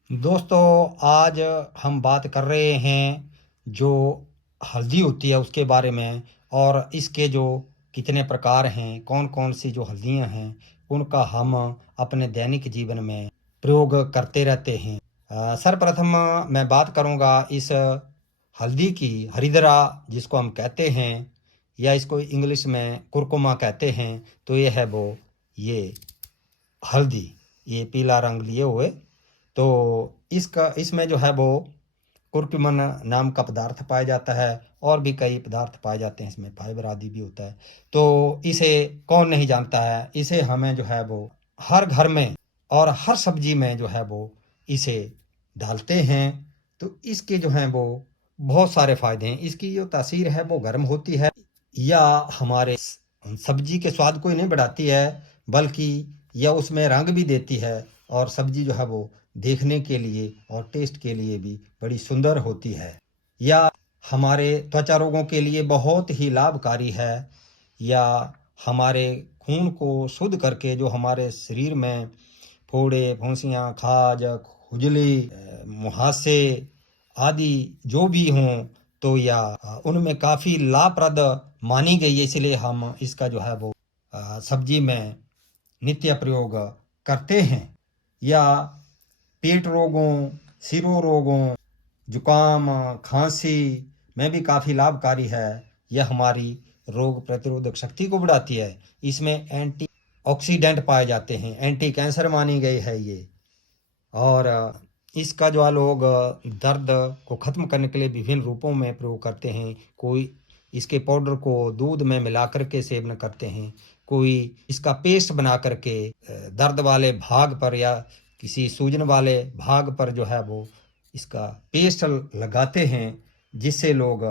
दोस्तों, आज हम बात कर रहे हैं जो हल्दी होती है उसके बारे में, और इसके जो कितने प्रकार हैं, कौन कौन सी जो हल्दियां हैं उनका हम अपने दैनिक जीवन में प्रयोग करते रहते हैं। सर्वप्रथम मैं बात करूंगा इस हल्दी की, हरिदरा जिसको हम कहते हैं, या इसको इंग्लिश में कुरकुमा कहते हैं। तो ये है वो ये हल्दी, ये पीला रंग लिए हुए। तो इसका इसमें जो है वो कुर्क्यूमिन नाम का पदार्थ पाया जाता है, और भी कई पदार्थ पाए जाते हैं, इसमें फाइबर आदि भी होता है। तो इसे कौन नहीं जानता है, इसे हमें जो है वो हर घर में और हर सब्जी में जो है वो इसे डालते हैं। तो इसके जो हैं वो बहुत सारे फायदे हैं। इसकी जो तासीर है वो गर्म होती है, या हमारे सब्जी के स्वाद को ही नहीं बढ़ाती है, बल्कि यह उसमें रंग भी देती है, और सब्जी जो है वो देखने के लिए और टेस्ट के लिए भी बड़ी सुंदर होती है। या हमारे त्वचा रोगों के लिए बहुत ही लाभकारी है, या हमारे खून को शुद्ध करके जो हमारे शरीर में फोड़े, फुंसियाँ, खाज, खुजली, मुहासे आदि जो भी हों, तो या उनमें काफ़ी लाभप्रद मानी गई है। इसलिए हम इसका जो है वो सब्जी में नित्य प्रयोग करते हैं। या पेट रोगों, सिरों रोगों, जुकाम, खांसी में भी काफ़ी लाभकारी है। यह हमारी रोग प्रतिरोधक शक्ति को बढ़ाती है। इसमें एंटी ऑक्सीडेंट पाए जाते हैं, एंटी कैंसर मानी गई है ये। और इसका जो है लोग दर्द को ख़त्म करने के लिए विभिन्न रूपों में प्रयोग करते हैं। कोई इसके पाउडर को दूध में मिला करके सेवन करते हैं, कोई इसका पेस्ट बना करके दर्द वाले भाग पर या किसी सूजन वाले भाग पर जो है वो इसका पेस्ट लगाते हैं, जिससे लोग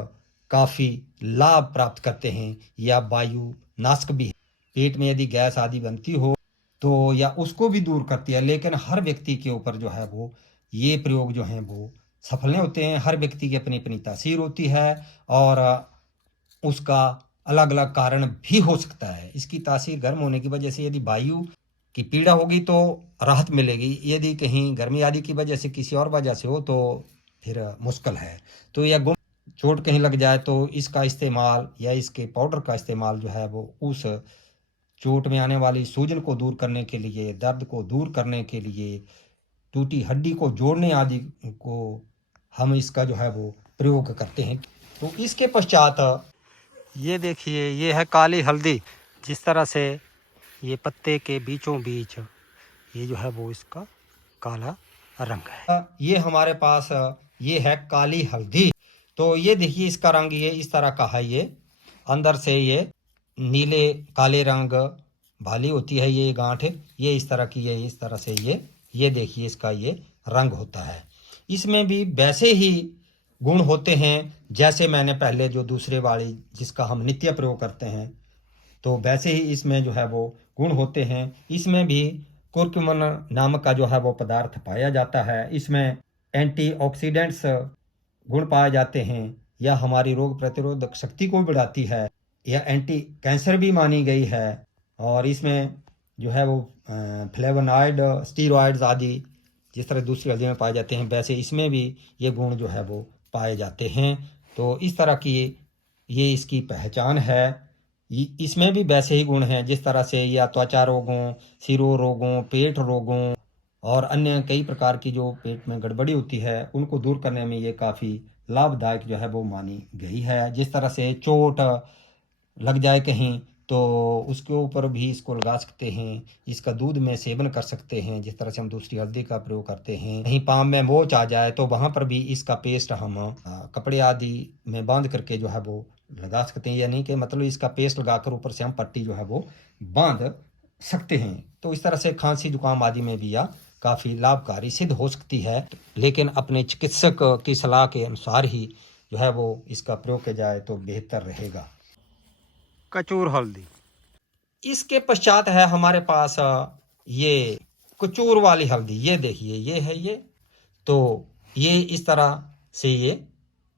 काफ़ी लाभ प्राप्त करते हैं। या वायु नाशक भी है, पेट में यदि गैस आदि बनती हो तो या उसको भी दूर करती है। लेकिन हर व्यक्ति के ऊपर जो है वो ये प्रयोग जो हैं वो सफल नहीं होते हैं। हर व्यक्ति की अपनी अपनी तासीर होती है, और उसका अलग अलग कारण भी हो सकता है। इसकी तासीर गर्म होने की वजह से यदि वायु की पीड़ा होगी तो राहत मिलेगी, यदि कहीं गर्मी आदि की वजह से किसी और वजह से हो तो फिर मुश्किल है। तो यह गुम चोट कहीं लग जाए तो इसका इस्तेमाल या इसके पाउडर का इस्तेमाल जो है वो उस चोट में आने वाली सूजन को दूर करने के लिए, दर्द को दूर करने के लिए, टूटी हड्डी को जोड़ने आदि को हम इसका जो है वो प्रयोग करते हैं। तो इसके पश्चात ये देखिए, ये है काली हल्दी। जिस तरह से ये पत्ते के बीचों बीच ये जो है वो इसका काला रंग है। ये हमारे पास ये है काली हल्दी। तो ये देखिए, इसका रंग ये इस तरह का है। ये अंदर से ये नीले काले रंग भाली होती है, ये गांठ ये इस तरह की, ये इस तरह से ये देखिए इसका ये रंग होता है। इसमें भी वैसे ही गुण होते हैं जैसे मैंने पहले जो दूसरे वाली जिसका हम नित्य प्रयोग करते हैं, तो वैसे ही इसमें जो है वो गुण होते हैं। इसमें भी कुर्क्यूमिन नामक का जो है वो पदार्थ पाया जाता है। इसमें एंटीऑक्सीडेंट्स गुण पाए जाते हैं, या हमारी रोग प्रतिरोधक शक्ति को भी बढ़ाती है, या एंटी कैंसर भी मानी गई है। और इसमें जो है वो फ्लेवोनॉइड, स्टीरॉइड्स आदि जिस तरह दूसरी हल्दी में पाए जाते हैं, वैसे इसमें भी ये गुण जो है वो पाए जाते हैं। तो इस तरह की ये इसकी पहचान है। इसमें भी वैसे ही गुण हैं जिस तरह से या त्वचा रोगों, सिरों रोगों, पेट रोगों और अन्य कई प्रकार की जो पेट में गड़बड़ी होती है उनको दूर करने में ये काफ़ी लाभदायक जो है वो मानी गई है। जिस तरह से चोट लग जाए कहीं तो उसके ऊपर भी इसको लगा सकते हैं, इसका दूध में सेवन कर सकते हैं। जिस तरह से हम दूसरी हल्दी का प्रयोग करते हैं, कहीं पाँव में मोच आ जाए तो वहाँ पर भी इसका पेस्ट हम कपड़े आदि में बांध करके जो है वो लगा सकते हैं। यानी कि मतलब इसका पेस्ट लगाकर ऊपर से हम पट्टी जो है वो बांध सकते हैं। तो इस तरह से खांसी जुकाम आदि में भी यह काफ़ी लाभकारी सिद्ध हो सकती है, लेकिन अपने चिकित्सक की सलाह के अनुसार ही जो है वो इसका प्रयोग किया जाए तो बेहतर रहेगा। कचूर हल्दी। इसके पश्चात है हमारे पास ये कचूर वाली हल्दी। ये देखिए, ये है ये। तो ये इस तरह से ये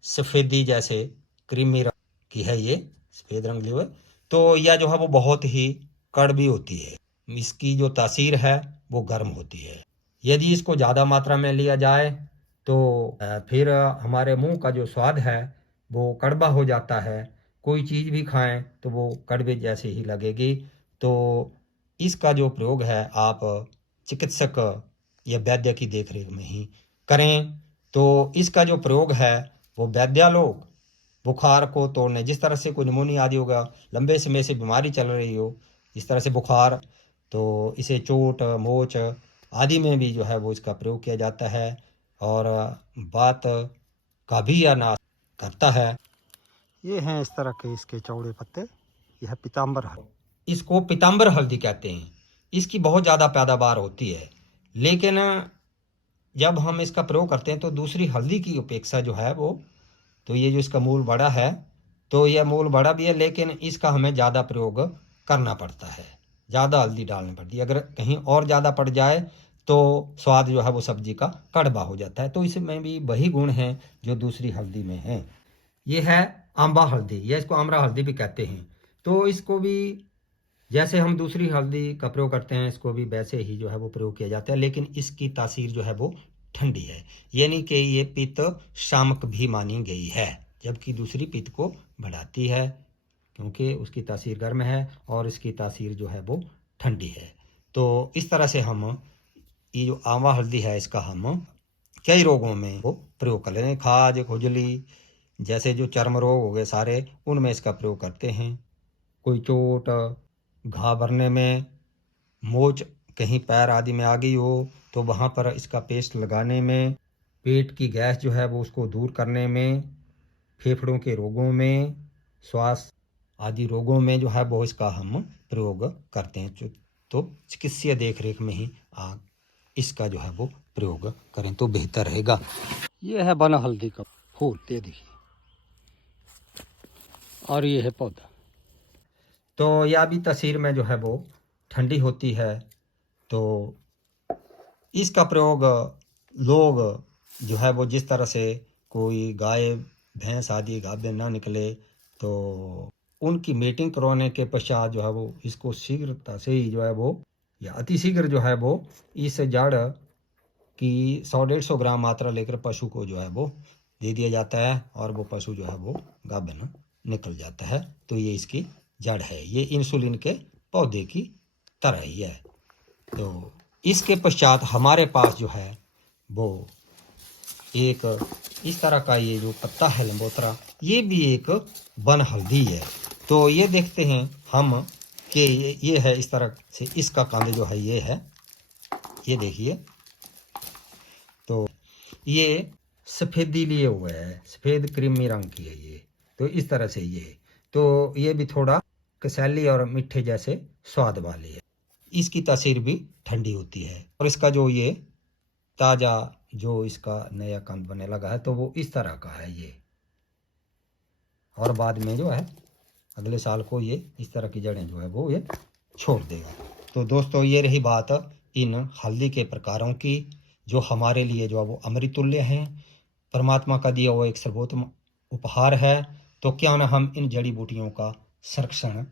सफ़ेदी जैसे क्रीमी रंग की है, ये सफ़ेद रंग लिए हुए। तो यह जो है वो बहुत ही कड़वी होती है। इसकी जो तासीर है वो गर्म होती है। यदि इसको ज़्यादा मात्रा में लिया जाए तो फिर हमारे मुंह का जो स्वाद है वो कड़वा हो जाता है। कोई चीज़ भी खाएं तो वो कड़वे जैसे ही लगेगी। तो इसका जो प्रयोग है आप चिकित्सक या वैद्य की देखरेख में ही करें। तो इसका जो प्रयोग है वो वैद्य लोग बुखार को तोड़ने, जिस तरह से कोई निमोनिया आदि होगा, लंबे समय से बीमारी चल रही हो, इस तरह से बुखार, तो इसे चोट मोच आदि में भी जो है वो इसका प्रयोग किया जाता है और बात का भी यह नाश करता है। ये हैं इस तरह के इसके चौड़े पत्ते, यह पीताम्बर हल्दी, इसको पीताम्बर हल्दी कहते हैं। इसकी बहुत ज़्यादा पैदावार होती है, लेकिन जब हम इसका प्रयोग करते हैं तो दूसरी हल्दी की अपेक्षा जो है वो, तो ये जो इसका मूल बड़ा है, तो यह मूल बड़ा भी है, लेकिन इसका हमें ज़्यादा प्रयोग करना पड़ता है, ज़्यादा हल्दी डालनी पड़ती है। अगर कहीं और ज़्यादा पड़ जाए तो स्वाद जो है वो सब्जी का कड़वा हो जाता है। तो इसमें भी वही गुण हैं जो दूसरी हल्दी में हैं। ये है आंबा हल्दी, या इसको आमरा हल्दी भी कहते हैं। तो इसको भी जैसे हम दूसरी हल्दी का प्रयोग करते हैं, इसको भी वैसे ही जो है वो प्रयोग किया जाता है, लेकिन इसकी तासीर जो है वो ठंडी है, यानी कि ये पित्त शामक भी मानी गई है, जबकि दूसरी पित्त को बढ़ाती है क्योंकि उसकी तासीर गर्म है और इसकी तासीर जो है वो ठंडी है। तो इस तरह से हम ये जो आंवला हल्दी है इसका हम कई रोगों में वो प्रयोग कर लेते हैं। खाज खुजली जैसे जो चर्म रोग हो गए सारे, उनमें इसका प्रयोग करते हैं। कोई चोट घाव भरने में, मोच कहीं पैर आदि में आ गई हो तो वहाँ पर इसका पेस्ट लगाने में, पेट की गैस जो है वो उसको दूर करने में, फेफड़ों के रोगों में, श्वास आदि रोगों में जो है वो इसका हम प्रयोग करते हैं। तो चिकित्सीय देखरेख में ही आप इसका जो है वो प्रयोग करें तो बेहतर रहेगा। ये है बन हल्दी का फूल, ये देखिए, और ये है पौधा। तो यह भी तासीर में जो है वो ठंडी होती है। तो इसका प्रयोग लोग जो है वो जिस तरह से कोई गाय भैंस आदि गाभीन ना निकले तो उनकी मीटिंग करवाने के पश्चात जो है वो इसको शीघ्रता से ही जो है वो, या अतिशीघ्र जो है वो, इस जड़ की 100-150 ग्राम मात्रा लेकर पशु को जो है वो दे दिया जाता है और वो पशु जो है वो गाभिन निकल जाता है। तो ये इसकी जड़ है, ये इंसुलिन के पौधे की तरह ही है। तो इसके पश्चात हमारे पास जो है वो एक इस तरह का ये जो पत्ता है लंबोतरा, ये भी एक वन हल्दी है। तो ये देखते हैं हम कि ये है इस तरह से, इसका कांद जो है ये है, ये देखिए। तो ये सफ़ेदी लिए हुए है, सफ़ेद क्रीमी रंग की है ये। तो इस तरह से ये, तो ये भी थोड़ा कसैली और मीठे जैसे स्वाद वाली है। इसकी तासीर भी ठंडी होती है और इसका जो ये ताज़ा जो इसका नया कंद बनने लगा है तो वो इस तरह का है ये, और बाद में जो है अगले साल को ये इस तरह की जड़ें जो है वो ये छोड़ देगा। तो दोस्तों ये रही बात इन हल्दी के प्रकारों की, जो हमारे लिए जो है वो अमृतुल्य हैं, परमात्मा का दिया हुआ एक सर्वोत्तम उपहार है। तो क्यों ना हम इन जड़ी बूटियों का संरक्षण